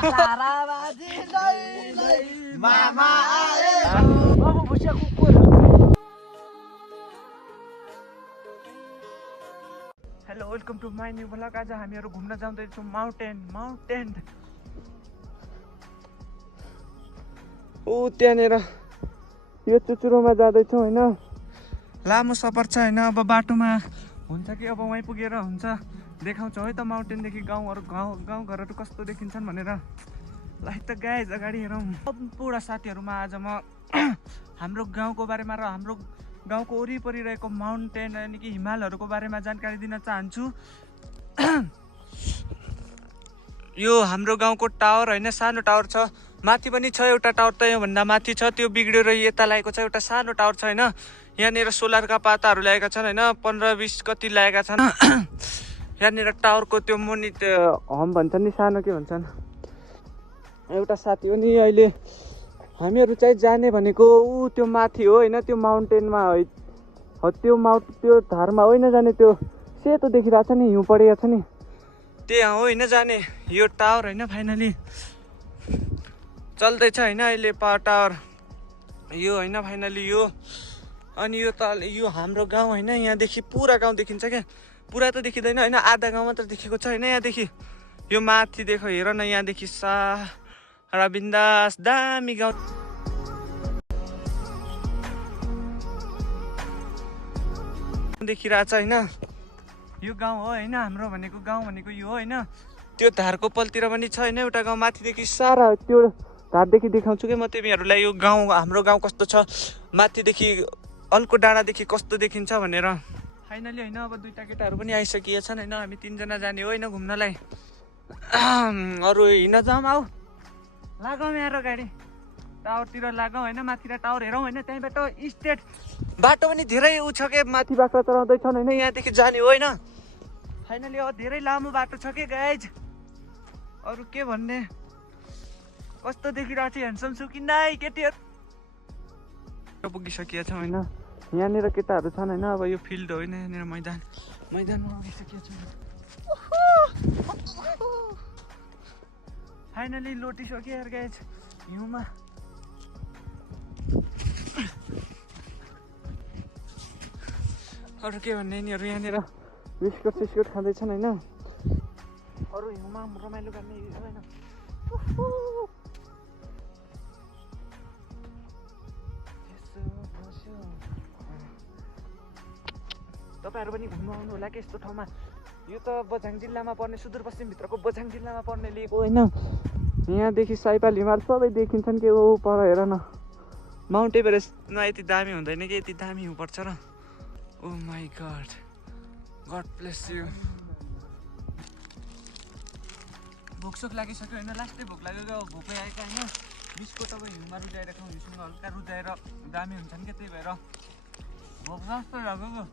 मामा आए hello welcome to my new blog. आज हामीहरू घुम्न जाँदैछौँ माउन्टेन ऊ त्यहाँनिर यो चुचुरोमा जाँदैछौँ होइन। लामो सफर छ होइन। अब बाटोमा हुन्छ कि अब वहीँ पुगेर हुन्छ देखाउँछौँ है त माउन्टेनदेखि गाउँघरहरू कस्तो देखिन्छन् भनेर। लाइक त गाइज अगाडि हेरौँ। पुरा साथीहरूमा आज म हाम्रो गाउँको बारेमा र हाम्रो गाउँको वरिपरि रहेको माउन्टेन यानि कि हिमालहरूको बारेमा जानकारी दिन चाहन्छु। यो हाम्रो गाउँको टावर होइन, सानो टावर छ। माथि पनि छ एउटा टावर, त योभन्दा माथि छ, त्यो बिग्रेर यता लागेको छ। एउटा सानो टावर छ होइन। यहाँनिर सोलरका पाताहरू ल्याएका छन् होइन, 15-20 कति ल्याएका छन्। यहाँनिर टावरको त्यो मुनि हम भन्छन् नि, सानो के भन्छन्, एउटा साथी हो नि अहिले हामीहरू चाहिँ जाने भनेको ऊ त्यो माथि हो होइन, त्यो माउन्टेनमा हो, त्यो धारमा होइन जाने। त्यो सेतो देखिरहेको छ नि, हिउँ परेको छ नि, त्यहाँ हो होइन जाने। यो टावर होइन फाइनली चल्दैछ होइन अहिले टावर यो होइन फाइनली यो। अनि यो यो हाम्रो गाउँ होइन, यहाँदेखि पुरा गाउँ देखिन्छ क्या। पुरा त देखिँदैन होइन, आधा गाउँ मात्र देखेको छ होइन यहाँदेखि। यो माथि देखो हेर न, यहाँदेखि सारा बिन्दास दामी गाउँ देखिरहेछ होइन। यो गाउँ हो होइन, हाम्रो भनेको गाउँ भनेको यो हो होइन। त्यो धारको पलतिर पनि छ होइन एउटा गाउँ, माथिदेखि सारा त्यो धारदेखि देखाउँछु कि म तिमीहरूलाई यो गाउँ, हाम्रो गाउँ कस्तो छ माथिदेखि, अल्को डाँडादेखि कस्तो देखिन्छ भनेर। फाइनली होइन अब दुईटा केटाहरू पनि आइसकिए छन् होइन। हामी 3 जना जाने हो होइन घुम्नलाई। अरू हिँड्न जाउँ, आऊ लागौँ मेरो गाडी टावरतिर लागौँ होइन। माथितिर टावर हेरौँ होइन, त्यहीँबाट स्टेट बाटो पनि धेरै उ छ के, माथि बाख्रा चलाउँदैछन् होइन, यहाँदेखि जाने हो होइन। फाइनली अब धेरै लामो बाटो छ के गाइज। अरू के भन्ने, कस्तो देखिरहेको छ, ह्यान्डसम छु कि नाइ केटीहरू। पुगिसकिएको छ होइन, यहाँनिर केटाहरू छन् होइन। अब यो फिल्ड होइन, यहाँनिर मैदानमा पुगिसकिएको छ। फाइनली लोटिसक्यो यार गाइज हिउँमा। अरू के भन्ने, यिनीहरू यहाँनिर बिस्कुट खाँदैछन् होइन। अरू हिउँमा रमाइलो गर्ने होइन। तपाईँहरू पनि घुम्नु आउनु होला कि यस्तो ठाउँमा। यो त बझाङ जिल्लामा पर्ने, सुदूरपश्चिमभित्रको बझाङ जिल्लामा पर्ने लिएको होइन। यहाँदेखि साइपाल हिमाल सबै देखिन्छन् के। ओ पर हेर न, माउन्ट एभरेस्टमा यति दामी हुँदैन कि, यति दामी हिउँ पर्छ र। Oh my god, god bless you. भोकसोक लागिसक्यो होइन, लास्टै भोक लागेको, भोकै आएको होइन। बिस्कुट अब हिउँमा रुजाएर खाउँ, हिउँसँग हल्का रुजाएर दामी हुन्छन् क्या, त्यही भएर भोक जस्तो लाग्यो।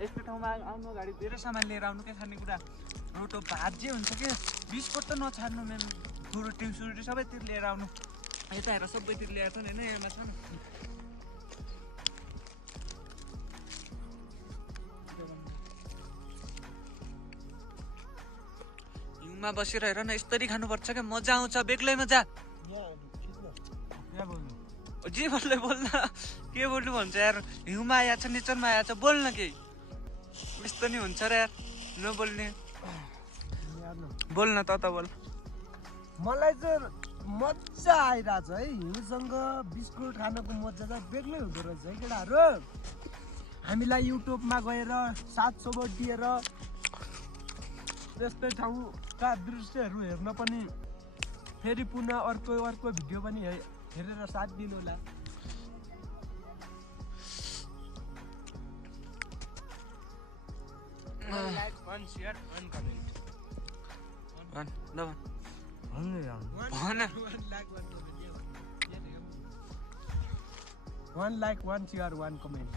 यस्तो ठाउँमा आउनु अगाडि धेरै सामान लिएर आउनु क्या, खानेकुरा रोटो भात जे हुन्छ क्या। बिस्कुट त नछाड्नु, मेन फ्रुटी सबैतिर लिएर आउनु। यता हेर सबैतिर ल्याएर छन् होइन, यहाँ छन्। हिउँमा बसेर हेर न, यसरी खानुपर्छ क्या, मजा आउँछ, बेग्लै मजा। जे बोल्दै बोल्न, के बोल्नु भन्छ यार। हिउँमा आएको छ, नेचरमा आएको छ, बोल्न केही यस्तो नि हुन्छ र यार, नबोल्ने। बोल्न त बोल। मलाई चाहिँ मजा आइरहेछ है, हिउँसँग बिस्कुट खानको मजा चाहिँ बेग्लै हुँदो रहेछ है केटाहरू। हामीलाई युट्युबमा गएर 700 दिएर त्यस्तै ठाउँका दृश्यहरू हेर्न पनि फेरि पुनः अर्को भिडियो पनि हेरेर साथ दिनु होला। One share, one comment. One like, one share, one comment.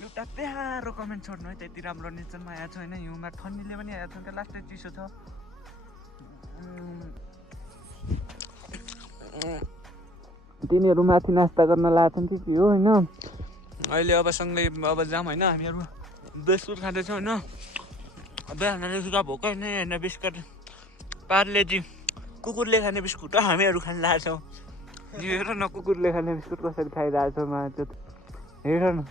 एउटा प्यारो कमेन्ट छोड्नु है, त्यति राम्रो नेचरमा आएको छ होइन। हिउँमा ठन्डीले पनि आएको छ क्या, लास्टै चिसो छ। तिनीहरू माथि नास्ता गर्न लागेछन् कि हो होइन। अहिले अब सँगै अब जाऊँ होइन हामीहरू बिस्कुट खाँदैछौँ होइन बिहानदेखिको भोक होइन होइन बिस्कुट पार्लेजी कुकुरले खाने बिस्कुट हो हामीहरू खान लाग्छौँ हेर न कुकुरले खाने बिस्कुट कसरी खाइरहेको छ मान्छे हेर न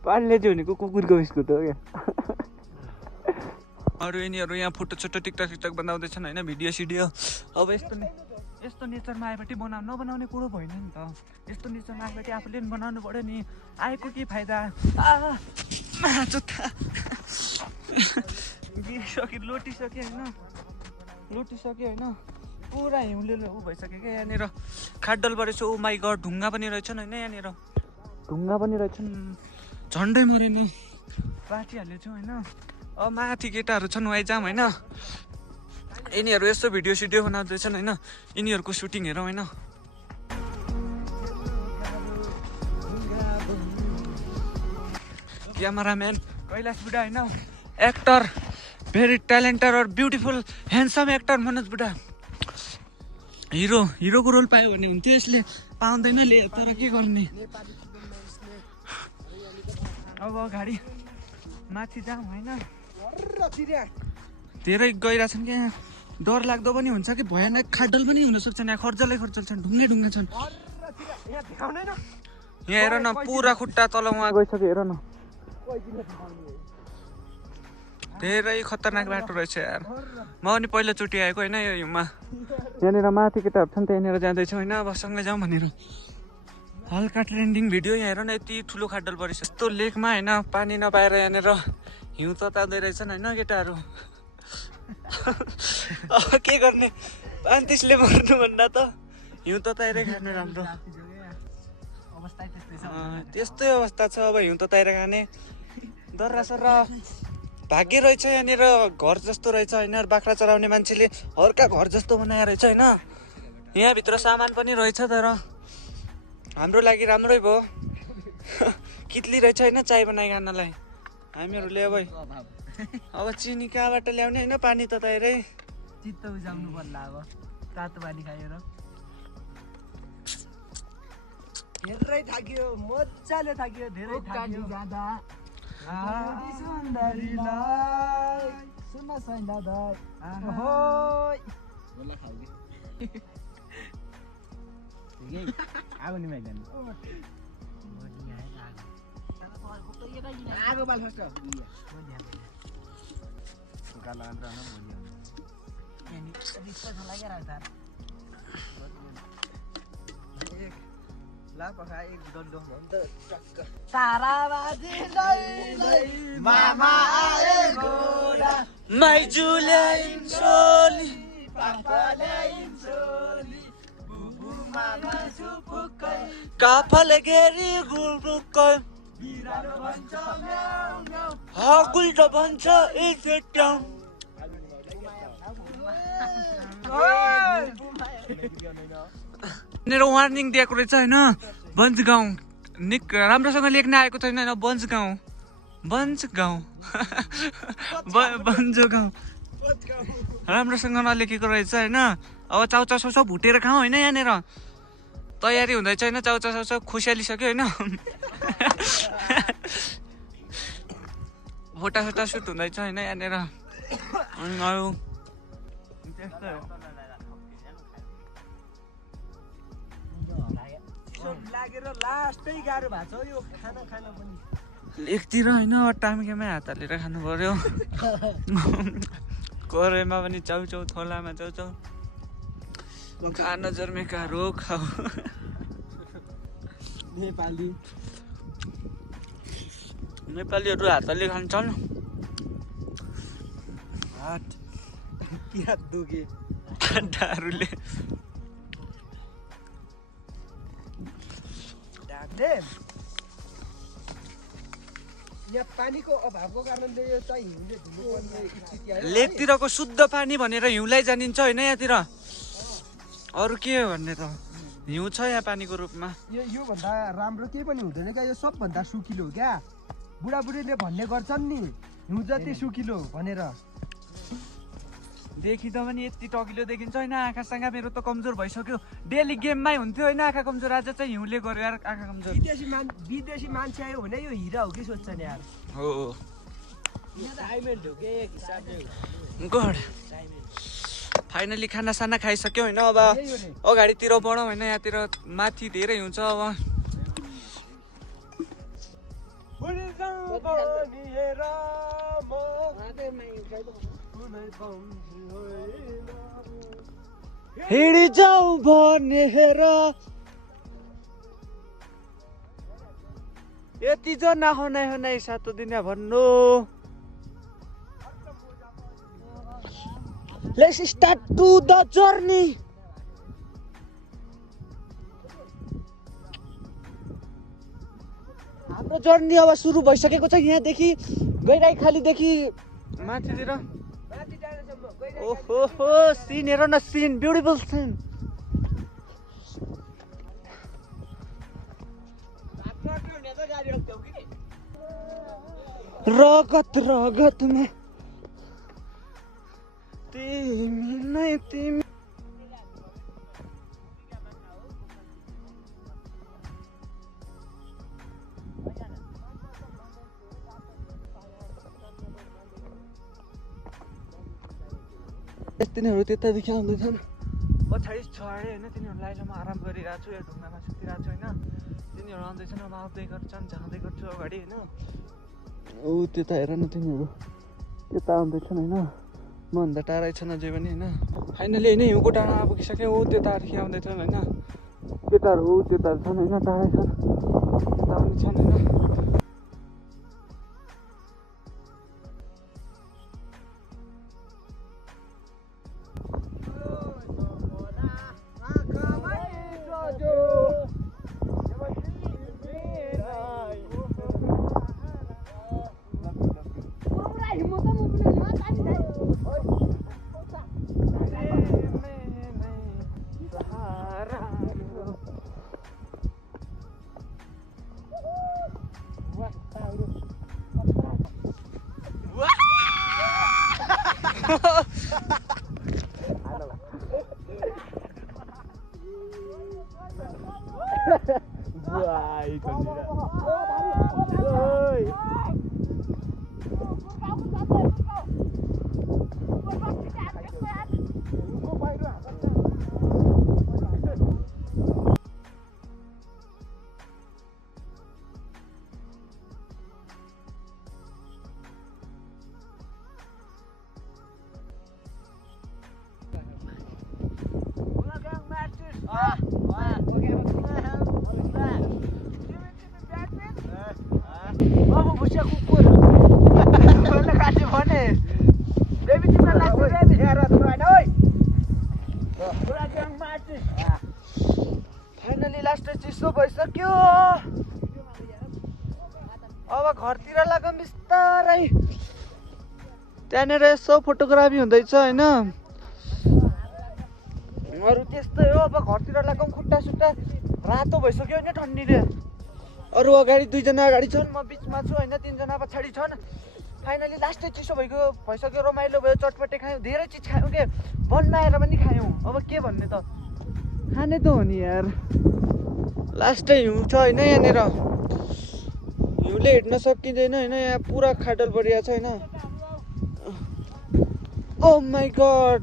पार्लेजी भनेको कुकुरको बिस्कुट हो क्या अरू यिनीहरू यहाँ फोटो टिकटक बनाउँदैछन् होइन भिडियो सिडियो अब यस्तो नेचरमा आएपछि नबनाउने कुरो भएन नि त यस्तो नेचरमा आएपछि आफूले पनि बनाउनु पऱ्यो नि आएको के फाइदा लोटिसक्यो होइन पुरा हिउँले ऊ भइसक्यो क्या यहाँनिर खाडल परेछ ओ माई गड ढुङ्गा पनि रहेछन् होइन यहाँनिर ढुङ्गा पनि रहेछन् झन्डै मरेन बाँचिहालेछु होइन अब माथि केटाहरू छन् वाइजाम होइन यिनीहरू यस्तो भिडियो सिडियो बनाउँदैछन् होइन यिनीहरूको सुटिङ हेरौँ होइन क्यामराम्यान कैलाश बुढा होइन एक्टर भेरी ट्यालेन्टेड और ब्युटिफुल ह्यान्डसम एक्टर मनोज बुढा हिरोको रोल पायो भने हुन्थ्यो यसले पाउँदैन ले तर के गर्ने अब अगाडि माथि जाऊँ होइन धेरै गइरहेछन् क्या डर लाग्दो पनि हुन्छ कि भयानक खाडल पनि हुनसक्छ यहाँ खर्जलै छन् ढुङ्गे छन् यहाँ हेर न पुरा खुट्टा तल उहाँ गइसक्यो हेर न धेरै खतरनाक बाटो रहेछ यार म पनि पहिलोचोटि आएको होइन यो हिउँमा यहाँनिर माथि केटाहरू छन् त्यहाँनिर जाँदैछु होइन अब सँगै जाउँ भनेर हल्का ट्रेन्डिङ भिडियो यहाँ हेर न यति ठुलो खाडल परेछ यस्तो लेकमा होइन पानी नपाएर यहाँनिर हिउँ तताउँदै रहेछन् होइन केटाहरू अब के गर्ने 35ले मर्नु भन्दा त हिउँ तताएरै खानु राम्रो त्यस्तै अवस्था छ अब हिउँ तताएर खाने दर्रा भाग्य रहेछ यहाँनिर घर जस्तो रहेछ होइन बाख्रा चराउने मान्छेले हल्का घर जस्तो बनाएर रहेछ होइन यहाँभित्र सामान पनि रहेछ तर हाम्रो लागि राम्रै भयो कितली रहेछ होइन चाय बनाइ खानलाई हामीहरूले अब चिनी कहाँबाट ल्याउने होइन पानी तताएरै चित्त उजाउनु पर्ला अब तातो पानी खाएर धेरै थाक्यो मजाले थाक्यो धेरै थाक्यो जाँदा सुन्दरीलाई सुन्न सैन दाइ ओहोय आगो नि मैले आगो बाल फर्स्ट सुकाला अन्त न भोलि यानी रिस्ता लागेर छ एक ला पखा एक डन्डो भन्छ टक्क ताराबाजी लैलै मामा आए गोरा माइजुले इन्सोली पापाले इन्सोली बुबु मामा सुपुकै काफल घेरी गुलरुकै बिरालो भन्छ म्याउ म्याउ हगुल त भन्छ इफेक्टाउ मेरो वार्निङ दिएको रहेछ होइन बन्जगाउँ निक राम्रोसँग लेख्न आएको छैन होइन बन्जगाउँ बन्जो गाउँ राम्रोसँग नलेखेको रहेछ होइन अब चाउचा साउचा भुटेर खाउँ होइन यहाँनिर तयारी हुँदैछ होइन चाउचा साउचा खुसियालिसक्यो होइन फोटा सुट हुँदैछ होइन यहाँनिर अनि अरू त्यस्तै हो लागेर लास्टै गाह्रो भएको छ यो खाना खान पनि एकतिर होइन टाम्केमै हात हालेर खानु पर्यो कराईमा पनि चाउचाउ थोलामा चाउचाउ खान जन्मेका रोग खाऊ नेपालीहरू हातले खान्छन् हात दुखे काँटाहरूले यहाँ पानीको अभावको कारणले यो चाहिँ हिउँले धुनुपर्ने स्थिति आयो लेकतिरको शुद्ध पानी भनेर हिउँलाई जानिन्छ होइन यहाँतिर अरू के हो भन्ने त हिउँ छ यहाँ पानीको रूपमा यो भन्दा राम्रो केही पनि हुँदैन क्या यो सबभन्दा सुकिलो हो क्या बुढाबुढीले भन्ने गर्छन् नि हिउँ जति सुकिलो भनेर देखिँदा पनि यति टकिलो देखिन्छ होइन आँखासँग मेरो त कमजोर भइसक्यो डेली गेममै हुन्थ्यो होइन आँखा कमजोर आज चाहिँ हिउँले गर्यो यार आँखा कमजोर विदेशी मान्छे आयो भने यो हिरा हो कि सोध्छ नि यार हो यहाँ त हाइमेन्ट हो के एक हिसाबले गुड फाइनली खानासाना खाइसक्यो होइन अब अगाडितिर बढौँ होइन यहाँतिर माथि धेरै हुन्छ अब हिँडिजाऊ भनेर यति जना हनाइ हनाइ सातो दिन भन्नु Let's start to the journey. हाम्रो जर्नी अब सुरु भइसकेको छ यहाँदेखि गइराई खालीदेखि माथितिर ओहो सिन हेर न सिन ब्युटिफुल सिन रगत रगतमा तिमी नै तिमी तिनीहरू त्यतादेखि आउँदैछन् पछाडि छ अरे होइन तिनीहरू लाइलोमा आराम गरिरहेको छु या ढुङ्गामा सुतिरहेको छु होइन तिनीहरू आउँदैछन् अब आउँदै गर्छन् जाँदै गर्छु अगाडि होइन ऊ त्यता हेर न तिनीहरू त्यता आउँदैछन् होइन मभन्दा टाढै छन् अझै पनि होइन फाइनली होइन हिउँको डाँडा पुगिसक्यो ऊ त्यतादेखि आउँदैछन् होइन केटाहरू ऊ त्यताहरू छन् होइन टाढै छन् त्यता पनि छन् होइन फाइनली लास्ट चिसो भइसक्यो अब घरतिर लागौँ बिस्तारै त्यहाँनिर यसो फोटोग्राफी हुँदैछ होइन अरू त्यस्तै हो अब घरतिर लागौँ खुट्टा सुट्टा रातो भइसक्यो होइन ठन्डीले अरू अगाडि दुईजना अगाडि छन् म बिचमा छु होइन तिनजना पछाडि छन् फाइनली लास्टै चिसो भइसक्यो रमाइलो भयो चटपटे खायौँ धेरै चिज खायौँ के वनमा आएर पनि खायौँ अब के भन्ने त खाने त हो नि यार लास्टै हिउँ छ होइन यहाँनिर हिउँले हिँड्न सकिँदैन होइन यहाँ पुरा खाडल परिरहेको छ होइन ओ माई गड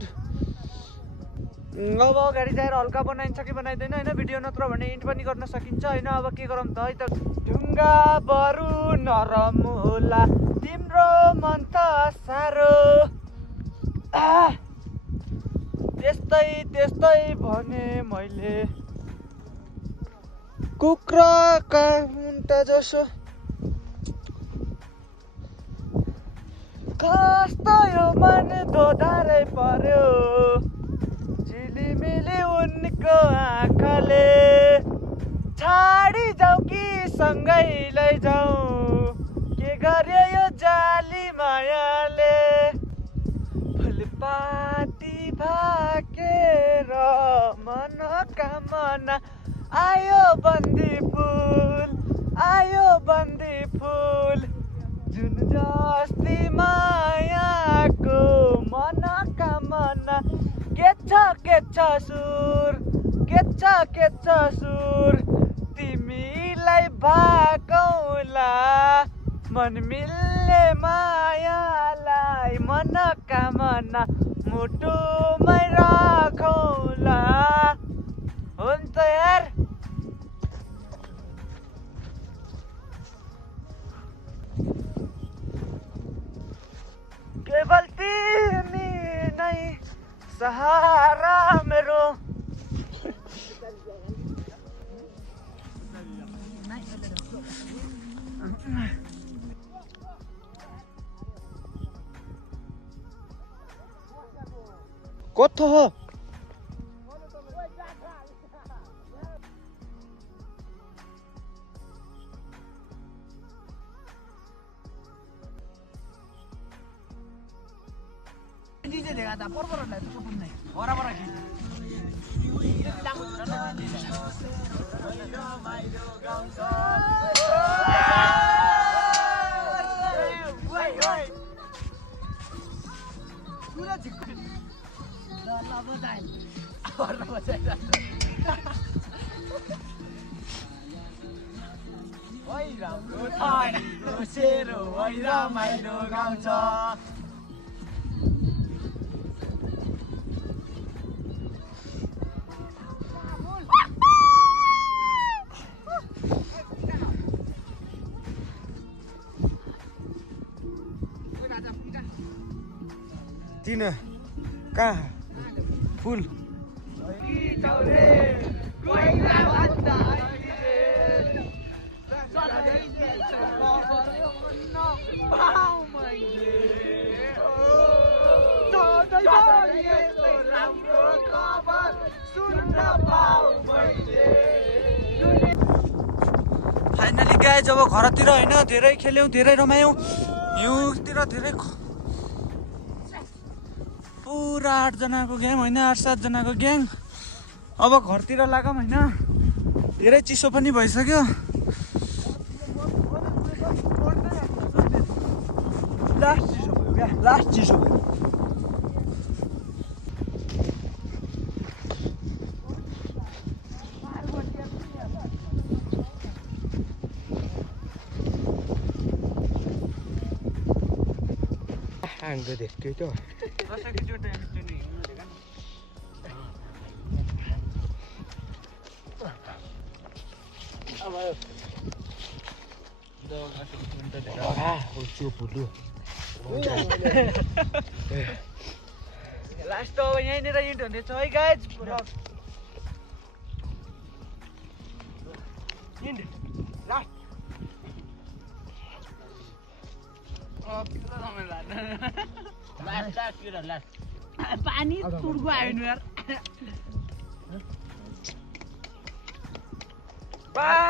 अब अगाडि जाएर हल्का बनाइन्छ कि बनाइँदैन होइन भिडियो नत्र भने इन्ड पनि गर्न सकिन्छ होइन अब के गरौँ त है त ढुङ्गा बरु नरम होला तिम्रो मन त साह्रो त्यस्तै त्यस्तै भने मैले कुखुराका मुन्टा जसो कस्तो यो मन दोधारै पर्यो झिलिमिली उनको आँखाले छाडी जाऊ कि सँगै लैजाऊ के गर्यो यो जाली मायाले फुलपाती भाकेर मनोकामना आयो बन्दी फुल जुन जस्ती मायाको मनोकामना के छ सुर तिमीलाई भाकौला मन मिल्ने मायालाई मनोकामना मुटुमै राखौला हुन्छ यार केवल तिमी नै सहारा मेरो कतो हो DJ देखा था पर नहीं तो कुछ नहीं और अब रखी तीन कहाँ फुल फाइनली गए जब घरतिर होइन धेरै खेल्यौँ धेरै रमायौँ हिउँतिर धेरै पुरा 8 जनाको ग्याङ होइन 8-7 जनाको ग्याङ अब घरतिर लागौँ होइन धेरै चिसो पनि भइसक्यो लास्ट चिसो Anggo deh, itu. Rasa kecil yang ini. Apa? Udah kasih minta deh. Lucu bulu. Last अब यहीँनिर इन्ट हुनेछ है गाइज पानी तुर्गो आयो नि यार बाई